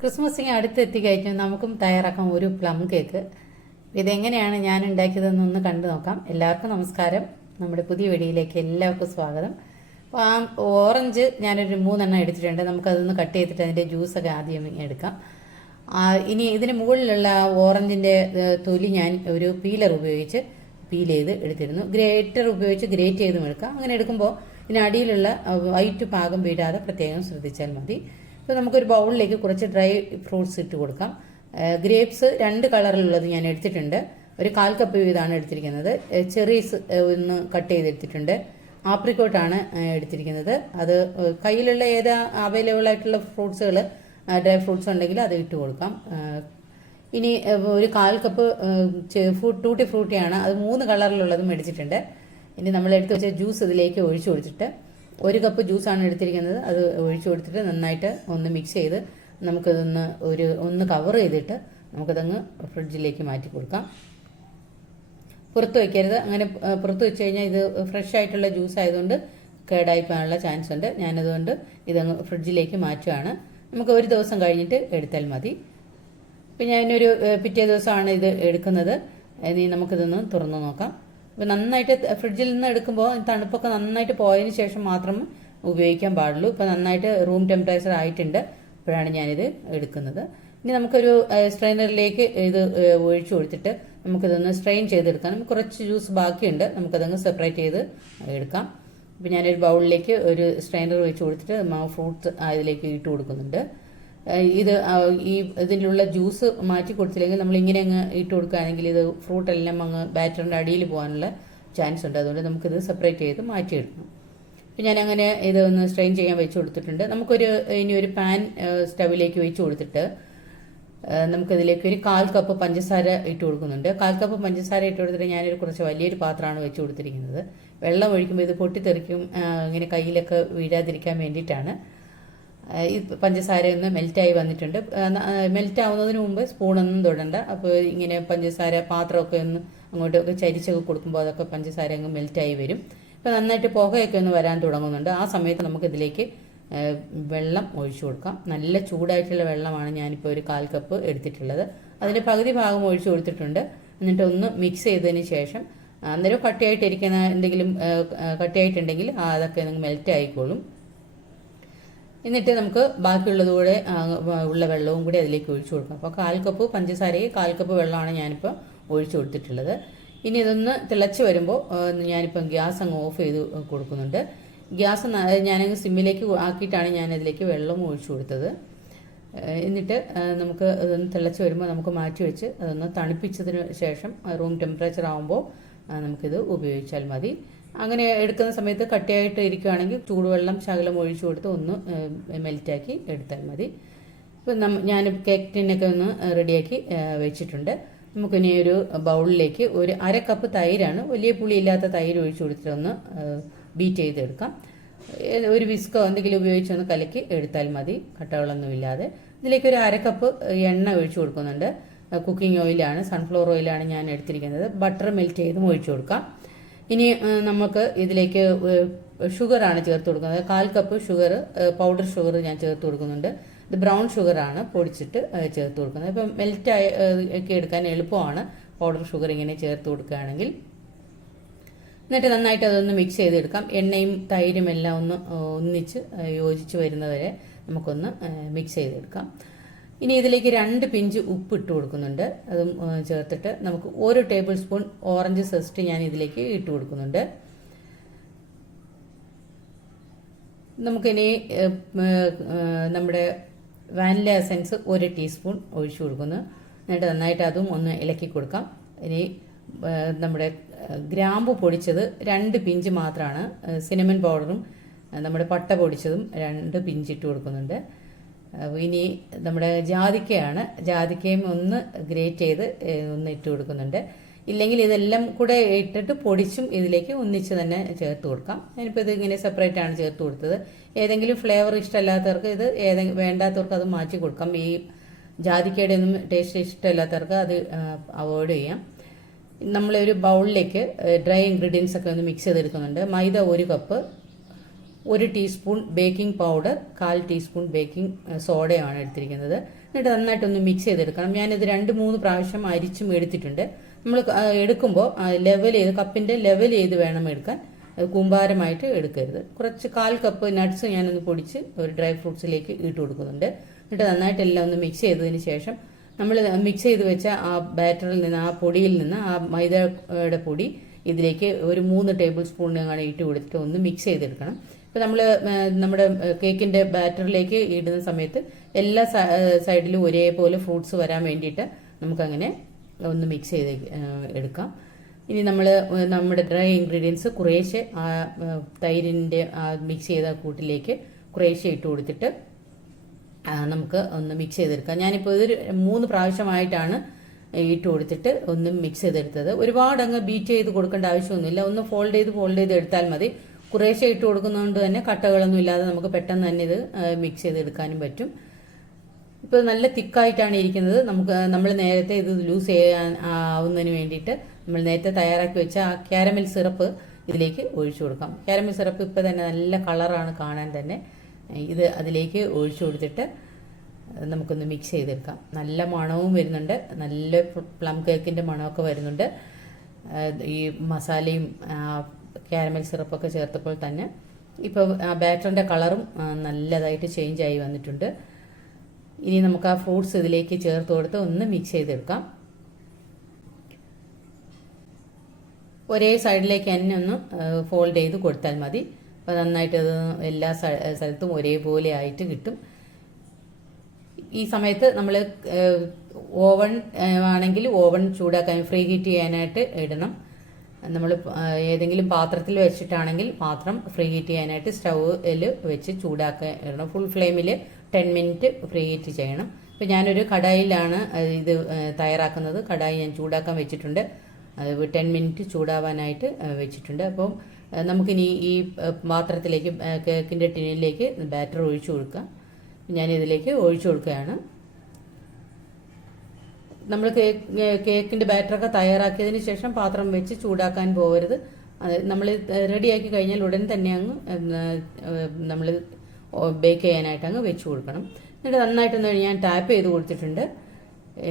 ക്രിസ്മസിന് അടുത്തെത്തിക്കഴിഞ്ഞാൽ നമുക്കും തയ്യാറാക്കാം ഒരു പ്ലം കേക്ക്. ഇതെങ്ങനെയാണ് ഞാൻ ഉണ്ടാക്കിയതെന്നൊന്ന് കണ്ടു നോക്കാം. എല്ലാവർക്കും നമസ്കാരം. നമ്മുടെ പുതിയ വീഡിയോയിലേക്ക് എല്ലാവർക്കും സ്വാഗതം. അപ്പോൾ ആ ഓറഞ്ച് ഞാനൊരു 3 എടുത്തിട്ടുണ്ട്. നമുക്കതൊന്ന് കട്ട് ചെയ്തിട്ട് അതിൻ്റെ ജ്യൂസൊക്കെ ആദ്യം എടുക്കാം. ഇനി ഇതിന് മുകളിലുള്ള ഓറഞ്ചിൻ്റെ തൊലി ഞാൻ ഒരു പീലർ ഉപയോഗിച്ച് പീൽ ചെയ്ത് എടുത്തിരുന്നു. ഗ്രേറ്റർ ഉപയോഗിച്ച് ഗ്രേറ്റ് ചെയ്തും എടുക്കാം. അങ്ങനെ എടുക്കുമ്പോൾ ഇതിനടിയിലുള്ള വൈറ്റ് ഭാഗം വീഴാതെ പ്രത്യേകം ശ്രദ്ധിച്ചാൽ മതി. ഇപ്പോൾ നമുക്കൊരു ബൗളിലേക്ക് കുറച്ച് ഡ്രൈ ഫ്രൂട്ട്സ് ഇട്ട് കൊടുക്കാം. ഗ്രേപ്സ് 2 കളറിലുള്ളത് ഞാൻ എടുത്തിട്ടുണ്ട്. ഒരു 1/4 കപ്പ് വീതമാണ് എടുത്തിരിക്കുന്നത്. ചെറീസ് ഒന്ന് കട്ട് ചെയ്തെടുത്തിട്ടുണ്ട്. ആപ്രിക്കോട്ടാണ് എടുത്തിരിക്കുന്നത്. അത് കയ്യിലുള്ള ഏത് അവൈലബിൾ ആയിട്ടുള്ള ഫ്രൂട്ട്സുകൾ ഡ്രൈ ഫ്രൂട്ട്സ് ഉണ്ടെങ്കിൽ അത് ഇട്ട് കൊടുക്കാം. ഇനി ഒരു 1/4 കപ്പ് ടൂട്ടി ഫ്രൂട്ടിയാണ്. അത് 3 കളറിലുള്ളതും എടുത്തിട്ടുണ്ട്. ഇനി നമ്മൾ എടുത്ത് വെച്ച ജ്യൂസ് ഇതിലേക്ക് ഒഴിച്ചു കൊടുത്തിട്ട് 1 കപ്പ് ജ്യൂസാണ് എടുത്തിരിക്കുന്നത്. അത് ഒഴിച്ചു കൊടുത്തിട്ട് നന്നായിട്ട് ഒന്ന് മിക്സ് ചെയ്ത് നമുക്കതൊന്ന് ഒന്ന് കവർ ചെയ്തിട്ട് നമുക്കതങ്ങ് ഫ്രിഡ്ജിലേക്ക് മാറ്റി കൊടുക്കാം. പുറത്ത് വയ്ക്കരുത്. അങ്ങനെ പുറത്ത് വെച്ച് കഴിഞ്ഞാൽ ഇത് ഫ്രഷ് ആയിട്ടുള്ള ജ്യൂസ് ആയതുകൊണ്ട് കേടായി പോകാനുള്ള ചാൻസ് ഉണ്ട്. ഞാനതുകൊണ്ട് ഇതങ്ങ് ഫ്രിഡ്ജിലേക്ക് മാറ്റുകയാണ്. നമുക്ക് ഒരു ദിവസം കഴിഞ്ഞിട്ട് എടുത്താൽ മതി. ഇപ്പം ഞാനൊരു പിറ്റേ ദിവസമാണ് ഇത് എടുക്കുന്നത്. ഇനി നമുക്കിതൊന്ന് തുറന്നു നോക്കാം. അപ്പോൾ നന്നായിട്ട് ഫ്രിഡ്ജിൽ നിന്ന് എടുക്കുമ്പോൾ തണുപ്പൊക്കെ നന്നായിട്ട് പോയതിന് ശേഷം മാത്രം ഉപയോഗിക്കാൻ പാടുള്ളൂ. ഇപ്പോൾ നന്നായിട്ട് റൂം ടെമ്പറേച്ചർ ആയിട്ടുണ്ട്. അപ്പോഴാണ് ഞാനിത് എടുക്കുന്നത്. ഇനി നമുക്കൊരു സ്ട്രെയിനറിലേക്ക് ഇത് ഒഴിച്ചു കൊടുത്തിട്ട് നമുക്കിതൊന്ന് സ്ട്രെയിൻ ചെയ്തെടുക്കാം. കുറച്ച് ജ്യൂസ് ബാക്കിയുണ്ട്. നമുക്കതങ്ങ് സെപ്പറേറ്റ് ചെയ്ത് എടുക്കാം. ഇപ്പോൾ ഞാനൊരു ബൗളിലേക്ക് ഒരു സ്ട്രെയിനർ ഒഴിച്ചു കൊടുത്തിട്ട് ഫ്രൂട്ട്സ് അതിലേക്ക് ഇട്ട് കൊടുക്കുന്നുണ്ട്. ഇതിലുള്ള ജ്യൂസ് മാറ്റി കൊടുത്തില്ലെങ്കിൽ നമ്മൾ ഇങ്ങനെ അങ്ങ് ഇട്ട് കൊടുക്കുകയാണെങ്കിൽ ഇത് ഫ്രൂട്ടെല്ലാം അങ്ങ് ബാറ്ററിൻ്റെ അടിയിൽ പോകാനുള്ള ചാൻസ് ഉണ്ട്. അതുകൊണ്ട് നമുക്കിത് സെപ്പറേറ്റ് ചെയ്ത് മാറ്റിയെടുക്കണം. ഇപ്പം ഞാനങ്ങനെ ഇതൊന്ന് സ്ട്രെയിൻ ചെയ്യാൻ വെച്ച് കൊടുത്തിട്ടുണ്ട്. ഇനി ഒരു പാൻ സ്റ്റവിലേക്ക് വെച്ച് കൊടുത്തിട്ട് നമുക്കിതിലേക്ക് ഒരു 1/4 കപ്പ് പഞ്ചസാര ഇട്ട് കൊടുക്കുന്നുണ്ട്. 1/4 കപ്പ് പഞ്ചസാര ഇട്ട് കൊടുത്തിട്ട് ഞാനൊരു കുറച്ച് വലിയൊരു പാത്രമാണ് വെച്ച് കൊടുത്തിരിക്കുന്നത്. വെള്ളം ഒഴിക്കുമ്പോൾ ഇത് പൊട്ടിത്തെറിക്കും. ഇങ്ങനെ കയ്യിലൊക്കെ വീഴാതിരിക്കാൻ വേണ്ടിയിട്ടാണ്. ഈ പഞ്ചസാര ഒന്ന് മെൽറ്റായി വന്നിട്ടുണ്ട്. മെൽറ്റ് ആവുന്നതിന് മുമ്പ് സ്പൂണൊന്നും തൊടണ്ട. അപ്പോൾ ഇങ്ങനെ പഞ്ചസാര പാത്രമൊക്കെ ഒന്ന് അങ്ങോട്ടൊക്കെ ചരിച്ചൊക്കെ കൊടുക്കുമ്പോൾ അതൊക്കെ പഞ്ചസാര അങ്ങ് മെൽറ്റായി വരും. ഇപ്പോൾ നന്നായിട്ട് പുകയൊക്കെ ഒന്ന് വരാൻ തുടങ്ങുന്നുണ്ട്. ആ സമയത്ത് നമുക്കിതിലേക്ക് വെള്ളം ഒഴിച്ചു കൊടുക്കാം. നല്ല ചൂടായിട്ടുള്ള വെള്ളമാണ് ഞാനിപ്പോൾ ഒരു 1/4 കപ്പ് എടുത്തിട്ടുള്ളത്. അതിൻ്റെ പകുതി ഭാഗം ഒഴിച്ചു കൊടുത്തിട്ടുണ്ട്. എന്നിട്ട് ഒന്ന് മിക്സ് ചെയ്തതിന് ശേഷം അന്നേരം കട്ടിയായിട്ടിരിക്കുന്ന എന്തെങ്കിലും കട്ടിയായിട്ടുണ്ടെങ്കിൽ അതൊക്കെ നിങ്ങൾ മെൽറ്റ് ആയിക്കോളും. എന്നിട്ട് നമുക്ക് ബാക്കിയുള്ളതുകൂടെ ഉള്ള വെള്ളവും കൂടി അതിലേക്ക് ഒഴിച്ചു കൊടുക്കാം. അപ്പോൾ 1/4 കപ്പ് പഞ്ചസാരയ്ക്ക് 1/4 കപ്പ് വെള്ളമാണ് ഞാനിപ്പോൾ ഒഴിച്ചു കൊടുത്തിട്ടുള്ളത്. ഇനി ഇതൊന്ന് തിളച്ച് വരുമ്പോൾ ഞാനിപ്പം ഗ്യാസ് അങ്ങ് ഓഫ് ചെയ്ത് കൊടുക്കുന്നുണ്ട്. ഗ്യാസ് ഞാനങ്ങ് സിമ്മിലേക്ക് ആക്കിയിട്ടാണ് ഞാനതിലേക്ക് വെള്ളം ഒഴിച്ചു കൊടുത്തത്. എന്നിട്ട് നമുക്ക് ഇതൊന്ന് തിളച്ച് വരുമ്പോൾ നമുക്ക് മാറ്റി വെച്ച് അതൊന്ന് തണുപ്പിച്ചതിന് ശേഷം റൂം ടെമ്പറേച്ചർ ആകുമ്പോൾ നമുക്കിത് ഉപയോഗിച്ചാൽ മതി. അങ്ങനെ എടുക്കുന്ന സമയത്ത് കട്ടിയായിട്ട് ഇരിക്കുകയാണെങ്കിൽ ചൂടുവെള്ളം ശകലം ഒഴിച്ചു കൊടുത്ത് ഒന്ന് മെൽറ്റാക്കി എടുത്താൽ മതി. ഇപ്പം ഞാൻ കേക്ക് ടിന്നൊക്കെ ഒന്ന് റെഡിയാക്കി വെച്ചിട്ടുണ്ട്. നമുക്കിനി ഒരു ബൗളിലേക്ക് ഒരു 1/2 കപ്പ് തൈരാണ്, വലിയ പുളിയില്ലാത്ത തൈര് ഒഴിച്ചു കൊടുത്തിട്ട് ഒന്ന് ബീറ്റ് ചെയ്തെടുക്കാം. ഒരു വിസ്കോ എന്തെങ്കിലും ഉപയോഗിച്ചൊന്ന് കലക്കി എടുത്താൽ മതി, കട്ടകളൊന്നുമില്ലാതെ. ഇതിലേക്ക് ഒരു 1/2 കപ്പ് എണ്ണ ഒഴിച്ചു കൊടുക്കുന്നുണ്ട്. കുക്കിംഗ് ഓയിലാണ്, സൺഫ്ലവർ ഓയിലാണ് ഞാൻ എടുത്തിരിക്കുന്നത്. ബട്ടർ മെൽറ്റ് ചെയ്തും ഒഴിച്ചു കൊടുക്കാം. ഇനി നമുക്ക് ഇതിലേക്ക് ഷുഗറാണ് ചേർത്ത് കൊടുക്കുന്നത്. 1/4 കപ്പ് ഷുഗർ, പൗഡർ ഷുഗർ ഞാൻ ചേർത്ത് കൊടുക്കുന്നുണ്ട്. ഇത് ബ്രൗൺ ഷുഗറാണ് പൊടിച്ചിട്ട് ചേർത്ത് കൊടുക്കുന്നത്. ഇപ്പം മെൽറ്റ് ഒക്കെ എടുക്കാൻ എളുപ്പമാണ് പൗഡർ ഷുഗർ ഇങ്ങനെ ചേർത്ത് കൊടുക്കുകയാണെങ്കിൽ. എന്നിട്ട് നന്നായിട്ട് അതൊന്ന് മിക്സ് ചെയ്തെടുക്കാം. എണ്ണയും തൈരും എല്ലാം ഒന്ന് ഒന്നിച്ച് യോജിച്ച് വരുന്നവരെ നമുക്കൊന്ന് മിക്സ് ചെയ്തെടുക്കാം. ഇനി ഇതിലേക്ക് 2 പിഞ്ച് ഉപ്പ് ഇട്ട് കൊടുക്കുന്നുണ്ട്. അതും ചേർത്തിട്ട് നമുക്ക് 1 ടേബിൾ സ്പൂൺ ഓറഞ്ച് സെസ്റ്റ് ഞാൻ ഇതിലേക്ക് ഇട്ട് കൊടുക്കുന്നുണ്ട്. നമുക്കിനി നമ്മുടെ വാനില എസൻസ് 1 ടീസ്പൂൺ ഒഴിച്ചു കൊടുക്കുന്നു. എന്നിട്ട് നന്നായിട്ട് അതും ഒന്ന് ഇളക്കി കൊടുക്കാം. ഇനി നമ്മുടെ ഗ്രാമ്പു പൊടിച്ചത് 2 പിഞ്ച് മാത്രമാണ്. സിനമൺ പൗഡറും നമ്മുടെ പട്ട പൊടിച്ചതും 2 പിഞ്ച് ഇട്ട് കൊടുക്കുന്നുണ്ട്. ഇനി നമ്മുടെ ജാതിക്കയാണ്. ജാതിക്കയും ഒന്ന് ഗ്രേറ്റ് ചെയ്ത് ഒന്ന് ഇട്ട് കൊടുക്കുന്നുണ്ട്. ഇല്ലെങ്കിൽ ഇതെല്ലാം കൂടെ ഇട്ടിട്ട് പൊടിച്ചും ഇതിലേക്ക് ഒന്നിച്ച് തന്നെ ചേർത്ത് കൊടുക്കാം. ഞാനിപ്പോൾ ഇത് ഇങ്ങനെ സെപ്പറേറ്റ് ആണ് ചേർത്ത് കൊടുത്തത്. ഏതെങ്കിലും ഫ്ലേവർ ഇഷ്ടമല്ലാത്തവർക്ക് ഇത് വേണ്ടാത്തവർക്ക് അത് മാറ്റി കൊടുക്കാം. ഈ ജാതിക്കയുടെ ഒന്നും ടേസ്റ്റ് ഇഷ്ടമില്ലാത്തവർക്ക് അത് അവോയ്ഡ് ചെയ്യാം. നമ്മളൊരു ബൗളിലേക്ക് ഡ്രൈ ഇൻഗ്രീഡിയൻസ് ഒക്കെ ഒന്ന് മിക്സ് ചെയ്തെടുക്കുന്നുണ്ട്. മൈദ 1 cup, 1 teaspoon baking powder, 1/4 teaspoon baking സോഡയാണ് എടുത്തിരിക്കുന്നത്. എന്നിട്ട് നന്നായിട്ടൊന്ന് മിക്സ് ചെയ്തെടുക്കണം. ഞാനിത് 2-3 പ്രാവശ്യം അരിച്ചും എടുത്തിട്ടുണ്ട്. നമ്മൾ എടുക്കുമ്പോൾ ലെവൽ ചെയ്ത് കപ്പിൻ്റെ ലെവൽ ചെയ്ത് വേണം എടുക്കാൻ, കൂമ്പാരമായിട്ട് എടുക്കരുത്. കുറച്ച് 1/4 കപ്പ് നട്ട്സ് ഞാനൊന്ന് പൊടിച്ച് ഒരു ഡ്രൈ ഫ്രൂട്ട്സിലേക്ക് ഇട്ട് കൊടുക്കുന്നുണ്ട്. എന്നിട്ട് നന്നായിട്ട് എല്ലാം ഒന്ന് മിക്സ് ചെയ്തതിന് ശേഷം നമ്മൾ മിക്സ് ചെയ്ത് വെച്ച ആ ബാറ്ററിൽ നിന്ന്, ആ പൊടിയിൽ നിന്ന്, ആ മൈദയുടെ പൊടി ഇതിലേക്ക് ഒരു 3 ടേബിൾ സ്പൂൺ അങ്ങനെ ഇട്ട് കൊടുത്തിട്ട് ഒന്ന് മിക്സ് ചെയ്തെടുക്കണം. ഇപ്പോൾ നമ്മൾ നമ്മുടെ കേക്കിൻ്റെ ബാറ്ററിലേക്ക് ഇടുന്ന സമയത്ത് എല്ലാ സൈഡിലും ഒരേപോലെ ഫ്രൂട്ട്സ് വരാൻ വേണ്ടിയിട്ട് നമുക്കങ്ങനെ ഒന്ന് മിക്സ് ചെയ്ത് എടുക്കാം. ഇനി നമ്മൾ നമ്മുടെ ഡ്രൈ ഇൻഗ്രീഡിയൻസ് കുറേശ്ശെ ആ തൈരിൻ്റെ മിക്സ് ചെയ്ത കൂട്ടിലേക്ക് കുറേശ്ശെ ഇട്ട് കൊടുത്തിട്ട് നമുക്ക് ഒന്ന് മിക്സ് ചെയ്തെടുക്കാം. ഞാനിപ്പോൾ ഇതൊരു 3 പ്രാവശ്യമായിട്ടാണ് ഇട്ട് കൊടുത്തിട്ട് ഒന്ന് മിക്സ് ചെയ്തെടുത്തത്. ഒരുപാട് അങ്ങ് ബീറ്റ് ചെയ്ത് കൊടുക്കേണ്ട ആവശ്യമൊന്നുമില്ല. ഒന്ന് ഫോൾഡ് ചെയ്ത് എടുത്താൽ മതി. കുറേശ്ശെ ഇട്ട് കൊടുക്കുന്നതുകൊണ്ട് തന്നെ കട്ടകളൊന്നും ഇല്ലാതെ നമുക്ക് പെട്ടെന്ന് തന്നെ ഇത് മിക്സ് ചെയ്തെടുക്കാനും പറ്റും. ഇപ്പോൾ നല്ല തിക്കായിട്ടാണ് ഇരിക്കുന്നത്. നമ്മൾ നേരത്തെ ഇത് ലൂസ് ചെയ്യാൻ ആവുന്നതിന് വേണ്ടിയിട്ട് നമ്മൾ നേരത്തെ തയ്യാറാക്കി വെച്ച ആ കാരമൽ സിറപ്പ് ഇതിലേക്ക് ഒഴിച്ചു കൊടുക്കാം. കാരമൽ സിറപ്പ് ഇപ്പോൾ തന്നെ നല്ല കളറാണ് കാണാൻ തന്നെ. ഇത് അതിലേക്ക് ഒഴിച്ചു കൊടുത്തിട്ട് നമുക്കൊന്ന് മിക്സ് ചെയ്തെടുക്കാം. നല്ല മണവും വരുന്നുണ്ട്, നല്ല പ്ലം കേക്കിൻ്റെ മണമൊക്കെ വരുന്നുണ്ട്. ഈ മസാലയും കാരമൽ സിറപ്പൊക്കെ ചേർത്തപ്പോൾ തന്നെ ഇപ്പോൾ ബാറ്ററിൻ്റെ കളറും നല്ലതായിട്ട് ചേഞ്ച് ആയി വന്നിട്ടുണ്ട്. ഇനി നമുക്ക് ആ ഫ്രൂട്ട്സ് ഇതിലേക്ക് ചേർത്ത് കൊടുത്ത് ഒന്ന് മിക്സ് ചെയ്തെടുക്കാം. ഒരേ സൈഡിലേക്ക് തന്നെ ഒന്ന് ഫോൾഡ് ചെയ്ത് കൊടുത്താൽ മതി. അപ്പോൾ നന്നായിട്ട് അത് എല്ലാ സ്ഥലത്തും ഒരേപോലെ ആയിട്ട് കിട്ടും. ഈ സമയത്ത് നമ്മൾ ഓവൺ ആണെങ്കിൽ ഓവൺ ചൂടാക്കാൻ, ഫ്രീ ഹീറ്റ് ചെയ്യാനായിട്ട് ഇടണം. നമ്മൾ ഏതെങ്കിലും പാത്രത്തിൽ വെച്ചിട്ടാണെങ്കിൽ പാത്രം ഫ്രീ ഹീറ്റ് ചെയ്യാനായിട്ട് സ്റ്റൗവിൽ വെച്ച് ചൂടാക്കാൻ ഇടണം. ഫുൾ ഫ്ലെയിമിൽ 10 മിനിറ്റ് ഫ്രീ ഹീറ്റ് ചെയ്യണം. ഇപ്പോൾ ഞാനൊരു കടായിലാണ് ഇത് തയ്യാറാക്കുന്നത്. കടായി ഞാൻ ചൂടാക്കാൻ വെച്ചിട്ടുണ്ട്. 10 മിനിറ്റ് ചൂടാവാനായിട്ട് വെച്ചിട്ടുണ്ട്. അപ്പം നമുക്കിനി ഈ പാത്രത്തിലേക്ക്, കേക്കിൻ്റെ ടിന്നിലേക്ക് ബാറ്റർ ഒഴിച്ചു കൊടുക്കാം. ഞാനിതിലേക്ക് ഒഴിച്ചു കൊടുക്കുകയാണ്. നമ്മൾ കേക്കിൻ്റെ ബാറ്ററൊക്കെ തയ്യാറാക്കിയതിന് ശേഷം പാത്രം വെച്ച് ചൂടാക്കാൻ പോകരുത്. നമ്മൾ റെഡിയാക്കി കഴിഞ്ഞാൽ ഉടൻ തന്നെ അങ്ങ് നമ്മൾ ബേക്ക് ചെയ്യാനായിട്ട് അങ്ങ് വെച്ച് കൊടുക്കണം. എന്നിട്ട് നന്നായിട്ടൊന്ന് ഞാൻ ടാപ്പ് ചെയ്ത് കൊടുത്തിട്ടുണ്ട്.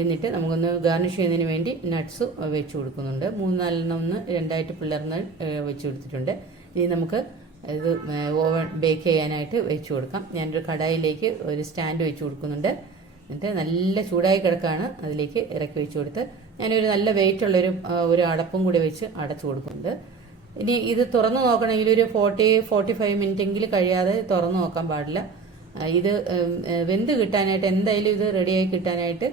എന്നിട്ട് നമുക്കൊന്ന് ഗാർണിഷ് ചെയ്യുന്നതിന് വേണ്ടി നട്ട്സ് വെച്ച് കൊടുക്കുന്നുണ്ട്. 3-4 ഒന്ന് 2 പിളർന്ന് വെച്ച് കൊടുത്തിട്ടുണ്ട്. ഇനി നമുക്ക് ഇത് ഓവൻ ബേക്ക് ചെയ്യാനായിട്ട് വെച്ച് കൊടുക്കാം. ഞാനൊരു കടായിലേക്ക് ഒരു സ്റ്റാൻഡ് വെച്ച് കൊടുക്കുന്നുണ്ട്. എന്നിട്ട് നല്ല ചൂടായി കിടക്കുകയാണ്, അതിലേക്ക് ഇറക്കി വെച്ച് കൊടുത്ത് ഞാനൊരു നല്ല വെയിറ്റുള്ളൊരു ഒരു അടപ്പും കൂടി വെച്ച് അടച്ചു കൊടുക്കുന്നുണ്ട്. ഇനി ഇത് തുറന്നു നോക്കണമെങ്കിൽ ഒരു 40-45 മിനിറ്റെങ്കിലും കഴിയാതെ തുറന്നു നോക്കാൻ പാടില്ല. ഇത് വെന്ത് കിട്ടാനായിട്ട്, എന്തായാലും ഇത് റെഡിയായി കിട്ടാനായിട്ട്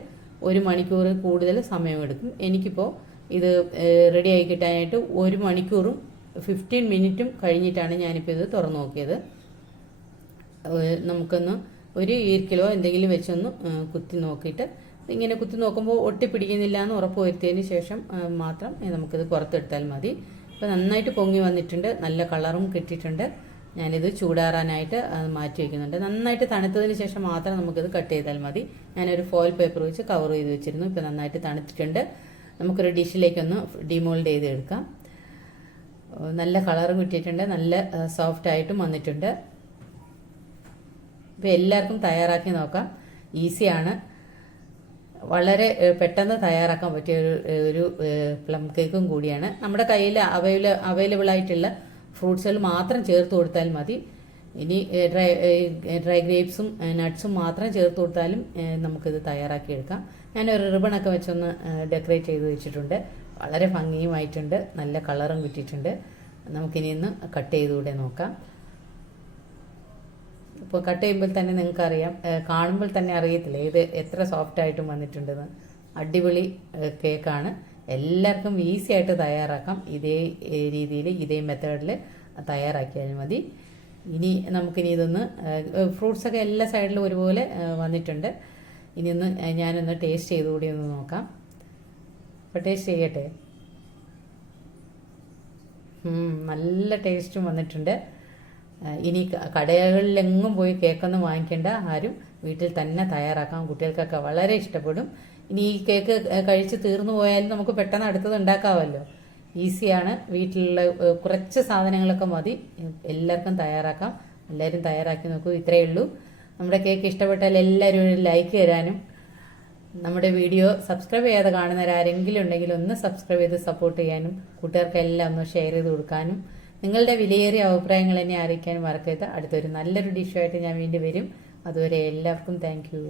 1 മണിക്കൂർ കൂടുതൽ സമയമെടുക്കും. എനിക്കിപ്പോൾ ഇത് റെഡിയായി കിട്ടാനായിട്ട് 1 മണിക്കൂറും 15 മിനിറ്റും കഴിഞ്ഞിട്ടാണ് ഞാനിപ്പോൾ ഇത് തുറന്നു നോക്കിയത്. നമുക്കൊന്ന് ഒരു ഈർക്കിലോ എന്തെങ്കിലും വെച്ചൊന്ന് കുത്തി നോക്കിയിട്ട്, ഇങ്ങനെ കുത്തി നോക്കുമ്പോൾ ഒട്ടിപ്പിടിക്കുന്നില്ല എന്ന് ഉറപ്പ് വരുത്തിയതിന് ശേഷം മാത്രം നമുക്കിത് പുറത്തെടുത്താൽ മതി. ഇപ്പോൾ നന്നായിട്ട് പൊങ്ങി വന്നിട്ടുണ്ട്, നല്ല കളറും കിട്ടിയിട്ടുണ്ട്. ഞാനിത് ചൂടാറാനായിട്ട് മാറ്റി വയ്ക്കുന്നുണ്ട്. നന്നായിട്ട് തണുത്തതിന് ശേഷം മാത്രം നമുക്കിത് കട്ട് ചെയ്താൽ മതി. ഞാനൊരു ഫോയിൽ പേപ്പർ വെച്ച് കവർ ചെയ്ത് വെച്ചിരുന്നു. ഇപ്പോൾ നന്നായിട്ട് തണുത്തിട്ടുണ്ട്. നമുക്കൊരു ഡിഷിലേക്കൊന്ന് ഡിമോൾഡ് ചെയ്ത് എടുക്കാം. നല്ല കളറും കിട്ടിയിട്ടുണ്ട്, നല്ല സോഫ്റ്റായിട്ടും വന്നിട്ടുണ്ട്. ഇപ്പോൾ എല്ലാവർക്കും തയ്യാറാക്കി നോക്കാം. ഈസിയാണ്, വളരെ പെട്ടെന്ന് തയ്യാറാക്കാൻ പറ്റിയ ഒരു പ്ലം കേക്കും കൂടിയാണ്. നമ്മുടെ കയ്യിൽ അവൈലബിൾ ആയിട്ടുള്ള ഫ്രൂട്ട്സുകൾ മാത്രം ചേർത്ത് കൊടുത്താൽ മതി. ഇനി ഡ്രൈ ഗ്രേപ്സും നട്ട്സും മാത്രം ചേർത്ത് കൊടുത്താലും നമുക്കിത് തയ്യാറാക്കിയെടുക്കാം. ഞാനൊരു റിബണൊക്കെ വെച്ചൊന്ന് ഡെക്കറേറ്റ് ചെയ്ത് വെച്ചിട്ടുണ്ട്. വളരെ ഭംഗിയുമായിട്ടുണ്ട്, നല്ല കളറും കിട്ടിയിട്ടുണ്ട്. നമുക്കിനി ഒന്ന് കട്ട് ചെയ്തുകൂടെ നോക്കാം. ഇപ്പോൾ കട്ട് ചെയ്യുമ്പോൾ തന്നെ നിങ്ങൾക്കറിയാം, കാണുമ്പോൾ തന്നെ അറിയത്തില്ല ഇത് എത്ര സോഫ്റ്റായിട്ടും വന്നിട്ടുണ്ടെന്ന്. അടിപൊളി കേക്കാണ്, എല്ലാവർക്കും ഈസി ആയിട്ട് തയ്യാറാക്കാം. ഇതേ രീതിയിൽ, ഇതേ മെത്തേഡിൽ തയ്യാറാക്കിയാൽ മതി. നമുക്കിനി ഇതൊന്ന്, ഫ്രൂട്ട്സൊക്കെ എല്ലാ സൈഡിലും ഒരുപോലെ വന്നിട്ടുണ്ട്. ഇനിയൊന്ന് ഞാനൊന്ന് ടേസ്റ്റ് ചെയ്തുകൂടി ഒന്ന് നോക്കാം. അപ്പോൾ ടേസ്റ്റ് ചെയ്യട്ടെ. നല്ല ടേസ്റ്റും വന്നിട്ടുണ്ട്. ഇനി കടകളിലെങ്ങും പോയി കേക്കൊന്നും വാങ്ങിക്കേണ്ട, ആരും വീട്ടിൽ തന്നെ തയ്യാറാക്കാം. കുട്ടികൾക്കൊക്കെ വളരെ ഇഷ്ടപ്പെടും. ഇനി ഈ കേക്ക് കഴിച്ച് തീർന്നു പോയാലും നമുക്ക് പെട്ടെന്ന് അടുത്തത് ഉണ്ടാക്കാമല്ലോ. ഈസിയാണ്, വീട്ടിലുള്ള കുറച്ച് സാധനങ്ങളൊക്കെ മതി, എല്ലാവർക്കും തയ്യാറാക്കാം. എല്ലാവരും തയ്യാറാക്കി നോക്കൂ. ഇത്രയേ ഉള്ളൂ. നമ്മുടെ കേക്ക് ഇഷ്ടപ്പെട്ടാൽ എല്ലാവരും ഒരു ലൈക്ക് തരാനും, നമ്മുടെ വീഡിയോ സബ്സ്ക്രൈബ് ചെയ്യാതെ കാണുന്നവരാരെങ്കിലും ഉണ്ടെങ്കിൽ ഒന്ന് സബ്സ്ക്രൈബ് ചെയ്ത് സപ്പോർട്ട് ചെയ്യാനും, കൂട്ടുകാർക്കെല്ലാം ഒന്ന് ഷെയർ ചെയ്ത് കൊടുക്കാനും, നിങ്ങളുടെ വിലയേറിയ അഭിപ്രായങ്ങൾ എന്നെ അറിയിക്കാനും മറക്കരുത്. അടുത്തൊരു നല്ലൊരു ഡിഷുമായിട്ട് ഞാൻ വീണ്ടും വരും. അതുവരെ എല്ലാവർക്കും താങ്ക് യു.